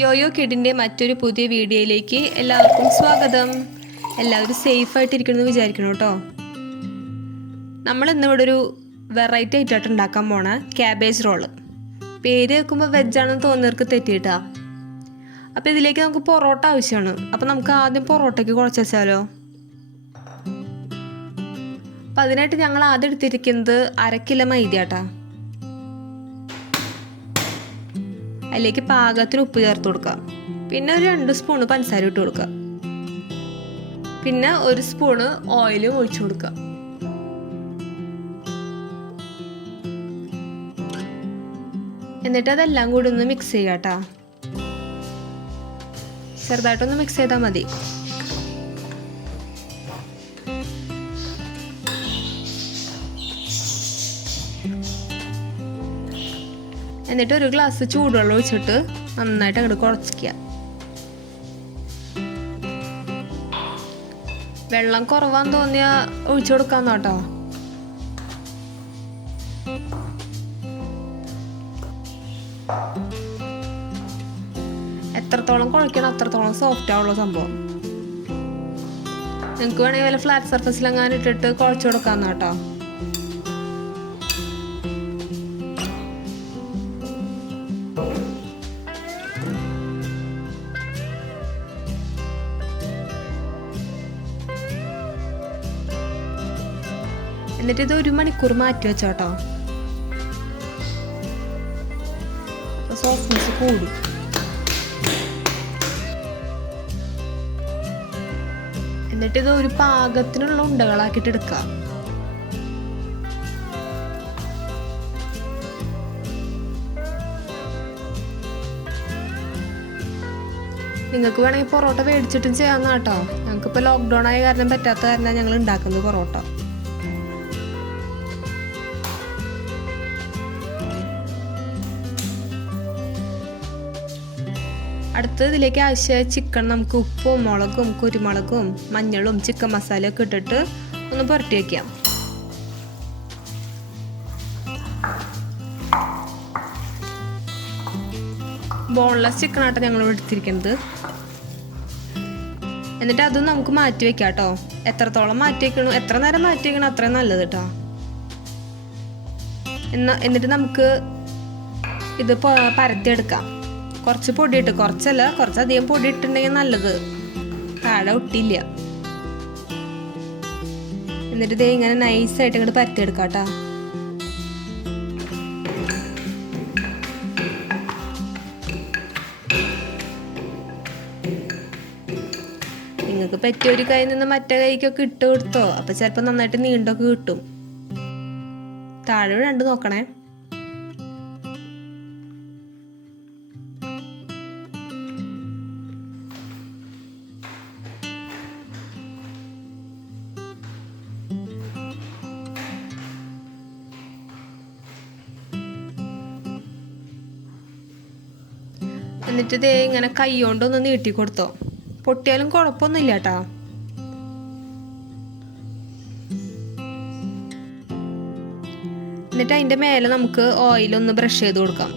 Yo-yo കിഡിൻ്റെ മറ്റൊരു പുതിയ വീഡിയോയിലേക്ക് എല്ലാവർക്കും സ്വാഗതം. എല്ലാവരും സേഫായിട്ട് ഇരിക്കണമെന്ന് വിചാരിക്കണം കേട്ടോ. നമ്മൾ ഇന്നിവിടെ ഒരു വെറൈറ്റി ആയിട്ടാണ് ഉണ്ടാക്കാൻ പോണ ക്യാബേജ് റോള്. പേര് കേൾക്കുമ്പോൾ വെജാണെന്ന് തോന്നിയവർക്ക് തെറ്റിയിട്ടാ. അപ്പോൾ ഇതിലേക്ക് നമുക്ക് പൊറോട്ട ആവശ്യമാണ്. അപ്പോൾ നമുക്ക് ആദ്യം പൊറോട്ടയ്ക്ക് കുഴച്ച് വെച്ചാലോ. അപ്പം അതിനായിട്ട് ഞങ്ങൾ ആദ്യം എടുത്തിരിക്കുന്നത് 1/2 കിലോ മൈദയാട്ടാ. അതിലേക്ക് പാകത്തിന് ഉപ്പ് ചേർത്ത് കൊടുക്കുക. പിന്നെ ഒരു 2 സ്പൂണ് പഞ്ചസാര ഇട്ട് കൊടുക്കുക. പിന്നെ 1 സ്പൂണ് ഓയിലും ഒഴിച്ചു കൊടുക്കുക. എന്നിട്ട് അതെല്ലാം കൂടി ഒന്ന് മിക്സ് ചെയ്യാട്ടാ. ചെറുതായിട്ടൊന്ന് മിക്സ് ചെയ്താൽ മതി. എന്നിട്ട് ഒരു ഗ്ലാസ് ചൂടുവെള്ളം ഒഴിച്ചിട്ട് നന്നായിട്ട് അങ്ങോട്ട് കുഴച്ചിക്കുക. വെള്ളം കുറവാന്ന് തോന്നിയാൽ ഒഴിച്ചു കൊടുക്കാന്ന് കേട്ടോ. എത്രത്തോളം കുഴക്കണം അത്രത്തോളം സോഫ്റ്റ് ആവുള്ള സംഭവം. നിങ്ങൾക്ക് വേണമെങ്കിൽ വല്ല ഫ്ലാറ്റ് സർഫസിലെങ്ങാനും ഇട്ടിട്ട് കുഴച്ചു കൊടുക്കാന്ന് കേട്ടോ. എന്നിട്ട് ഇത് 1 മണിക്കൂർ മാറ്റി വെച്ചോട്ടോ. സോഫ്റ്റ്നെസ് കൂടും. എന്നിട്ട് ഇത് ഒരു പാകത്തിനുള്ള ഉണ്ടകളാക്കിയിട്ട് എടുക്കാം. നിങ്ങൾക്ക് വേണമെങ്കിൽ പൊറോട്ട മേടിച്ചിട്ടും ചെയ്യാവുന്ന കേട്ടോ. ഞങ്ങൾക്കിപ്പോൾ ലോക്ക്ഡൗൺ ആയ കാരണം പറ്റാത്ത കാരണം ഞങ്ങൾ ഉണ്ടാക്കുന്നത് പൊറോട്ട. അടുത്ത് ഇതിലേക്ക് ആവശ്യമായ ചിക്കൻ നമുക്ക് ഉപ്പും മുളകും കുരുമുളകും മഞ്ഞളും ചിക്കൻ മസാലയൊക്കെ ഇട്ടിട്ട് ഒന്ന് പുരട്ടി വയ്ക്കാം. ബോൺലെസ് ചിക്കനാട്ടോ ഞങ്ങൾ എടുത്തിരിക്കുന്നത്. എന്നിട്ട് അതും നമുക്ക് മാറ്റി വെക്കാം കേട്ടോ. എത്രത്തോളം മാറ്റി വയ്ക്കണോ എത്ര നേരം മാറ്റി വയ്ക്കണോ അത്രയും നല്ലത് കേട്ടോ. എന്നിട്ട് നമുക്ക് ഇത് പരത്തിയെടുക്കാം. കുറച്ച് പൊടിയിട്ട്, കുറച്ചല്ല കുറച്ചധികം പൊടി ഇട്ടുണ്ടെങ്കിൽ നല്ലത്, താഴെ ഒട്ടില്ല. എന്നിട്ട് ഇതേ ഇങ്ങനെ നൈസായിട്ട് ഇങ്ങോട്ട് പരത്തിയെടുക്കാം കേട്ടോ. നിങ്ങൾക്ക് പറ്റിയ ഒരു കൈയിൽ നിന്ന് മറ്റേ കൈക്കൊക്കെ ഇട്ട് കൊടുത്തോ. അപ്പൊ ചിലപ്പോൾ നന്നായിട്ട് നീണ്ടൊക്കെ കിട്ടും. താഴെ 2 നോക്കണേ. എന്നിട്ട് ഇതേ ഇങ്ങനെ കൈ കൊണ്ടൊന്ന് നീട്ടി കൊടുത്തോ. പൊട്ടിയാലും കുഴപ്പമൊന്നുമില്ല കേട്ടോ. എന്നിട്ട് അതിൻ്റെ മേലെ നമുക്ക് ഓയിലൊന്ന് ബ്രഷ് ചെയ്ത് കൊടുക്കാം.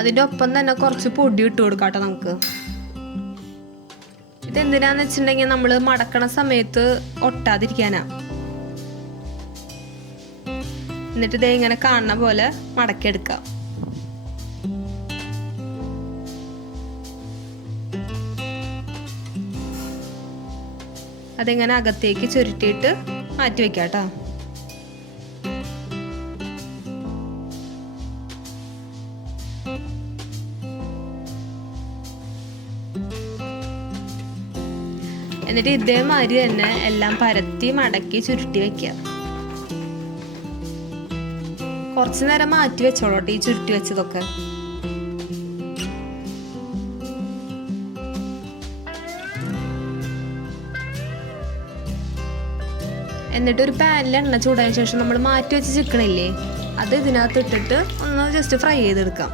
അതിൻ്റെ ഒപ്പം തന്നെ കുറച്ച് പൊടി ഇട്ട് കൊടുക്കാം കേട്ടോ നമുക്ക്. ഇതെന്തിനാന്ന് വെച്ചിട്ടുണ്ടെങ്കിൽ നമ്മൾ മടക്കണ സമയത്ത് ഒട്ടാതിരിക്കാനാ. എന്നിട്ട് ഇതേ ഇങ്ങനെ കാണുന്ന പോലെ മടക്കിയെടുക്കാം. അതിങ്ങനെ അകത്തേക്ക് ചുരുട്ടിയിട്ട് മാറ്റി വെക്കാം കേട്ടോ. എന്നിട്ട് ഇതേമാതിരി തന്നെ എല്ലാം പരത്തി മടക്കി ചുരുട്ടി വെക്കാം. കുറച്ചു നേരം മാറ്റി വെച്ചോളട്ടെ ഈ ചുരുട്ടി വെച്ചതൊക്കെ. എന്നിട്ട് ഒരു പാനിൽ എണ്ണ ചൂടായതിനു ശേഷം നമ്മൾ മാറ്റി വെച്ച് ചിക്കനില്ലേ അത് ഇതിനകത്ത് ഇട്ടിട്ട് ഒന്ന് ജസ്റ്റ് ഫ്രൈ ചെയ്തെടുക്കാം.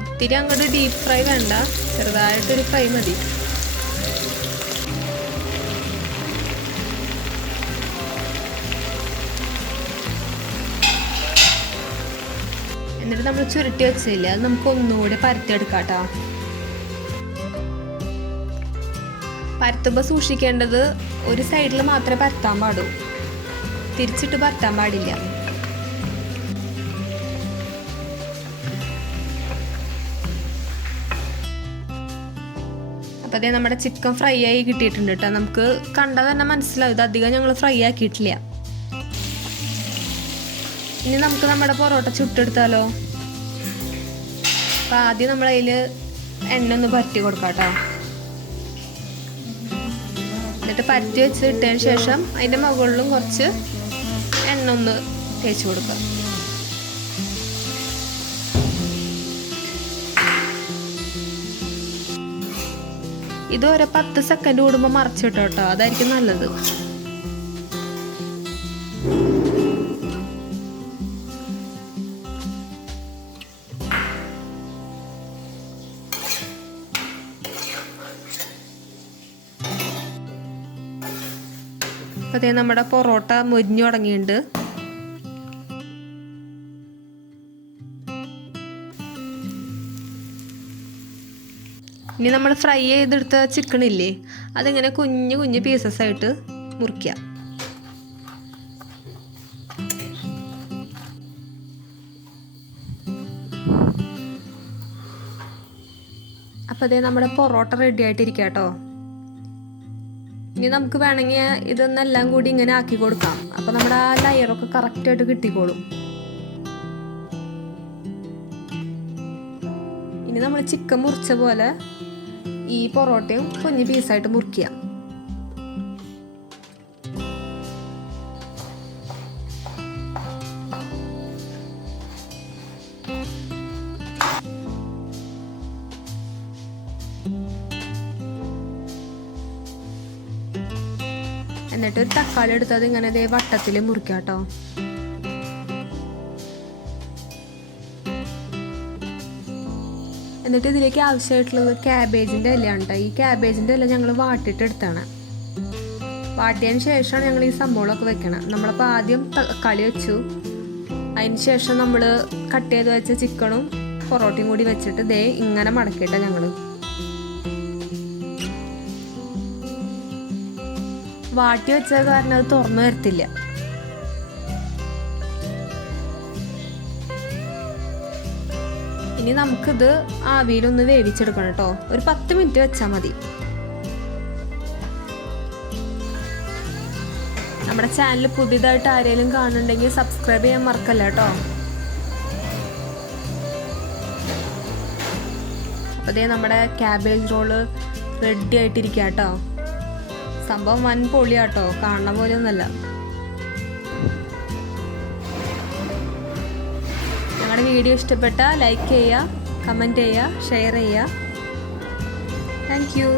ഒത്തിരി അങ്ങോട്ട് ഡീപ്പ് ഫ്രൈ വേണ്ട, ചെറുതായിട്ടൊരു ഫ്രൈ മതി. നമ്മൾ ചുരുട്ടി വെച്ചില്ല, അത് നമുക്ക് ഒന്നുകൂടി പരത്തിയെടുക്കാം കേട്ടോ. പരത്തുമ്പോൾ സൂക്ഷിക്കേണ്ടത് ഒരു സൈഡിൽ മാത്രമേ പരത്താൻ പാടൂ, തിരിച്ചിട്ട് പരത്താൻ പാടില്ല. അപ്പോൾ അതേ നമ്മുടെ ചിക്കൻ ഫ്രൈ ആയി കിട്ടിയിട്ടുണ്ട് കേട്ടോ. നമുക്ക് കണ്ടാൽ തന്നെ മനസ്സിലാവും ഇത് അധികം ഞങ്ങൾ ഫ്രൈ ആക്കിയിട്ടില്ല. ഇനി നമുക്ക് നമ്മുടെ പൊറോട്ട ചുട്ടെടുത്താലോ. അപ്പോൾ ആദ്യം നമ്മളതിൽ എണ്ണ ഒന്ന് പരത്തി കൊടുക്കാം കേട്ടോ. എന്നിട്ട് പരത്തി വെച്ചിട്ടതിന് ശേഷം അതിൻ്റെ മുകളിലും കുറച്ച് എണ്ണ ഒന്ന് തേച്ച് കൊടുക്കാം. ഇത് ഒരു 10 സെക്കൻഡ് കൂടുമ്പോൾ മറിച്ചിട്ടോ കേട്ടോ, അതായിരിക്കും നല്ലത്. അതേ നമ്മുടെ പൊറോട്ട മൊരിഞ്ഞു തുടങ്ങിയിട്ടുണ്ട്. ഇനി നമ്മൾ ഫ്രൈ ചെയ്തെടുത്ത ചിക്കൻ ഇല്ലേ, അതിങ്ങനെ കുഞ്ഞു കുഞ്ഞു പീസസ് ആയിട്ട് മുറിക്കുക. അപ്പോൾ അതേ നമ്മുടെ പൊറോട്ട റെഡി ആയിട്ടിരിക്കുക കേട്ടോ. ഇനി നമുക്ക് വേണമെങ്കിൽ ഇതൊന്നെല്ലാം കൂടി ഇങ്ങനെ ആക്കി കൊടുക്കാം. അപ്പോൾ നമ്മുടെ ആ ലെയറൊക്കെ കറക്റ്റായിട്ട് കിട്ടിക്കോളും. ഇനി നമ്മൾ ചിക്കൻ മുറിച്ച പോലെ ഈ പൊറോട്ടയും കുഞ്ഞു പീസായിട്ട് മുറിക്കുക. എന്നിട്ട് ഒരു തക്കാളി എടുത്തത് ഇങ്ങനെ ഇതേ വട്ടത്തിൽ മുറിക്കാം കേട്ടോ. എന്നിട്ട് ഇതിലേക്ക് ആവശ്യമായിട്ടുള്ളത് ക്യാബേജിൻ്റെ ഇലയാണ് കേട്ടോ. ഈ ക്യാബേജിൻ്റെ ഇല ഞങ്ങൾ വാട്ടിയിട്ട് എടുത്താണ്. വാട്ടിയതിന് ശേഷമാണ് ഞങ്ങൾ ഈ സംഭവങ്ങളൊക്കെ വെക്കണം. നമ്മളിപ്പോൾ ആദ്യം തക്കാളി വെച്ചു, അതിന് ശേഷം നമ്മൾ കട്ട് ചെയ്ത് വെച്ച ചിക്കനും പൊറോട്ടയും കൂടി വെച്ചിട്ട് ദേ ഇങ്ങനെ മടക്കിയിട്ടാണ് ഞങ്ങൾ. വാട്ടി വെച്ചത് കാരണം അത് തുറന്നു വരത്തില്ല. ഇനി നമുക്കിത് ആവിയിലൊന്ന് വേവിച്ചെടുക്കണം കേട്ടോ. ഒരു 10 മിനിറ്റ് വെച്ചാൽ മതി. നമ്മുടെ ചാനൽ പുതിയതായിട്ട് ആരെങ്കിലും കാണുന്നുണ്ടെങ്കിൽ സബ്സ്ക്രൈബ് ചെയ്യാൻ മറക്കല്ല കേട്ടോ. അപ്പോൾ അതേ നമ്മുടെ ക്യാബേജ് റോള് റെഡി ആയിട്ടിരിക്കുക കേട്ടോ. സംഭവം വൻ പൊളിയാട്ടോ, കാണുന്ന പോലെ ഒന്നല്ല. ഞങ്ങളുടെ വീഡിയോ ഇഷ്ടപ്പെട്ടാൽ ലൈക്ക് ചെയ്യുക, കമൻറ്റ് ചെയ്യുക, ഷെയർ ചെയ്യുക. Thank you.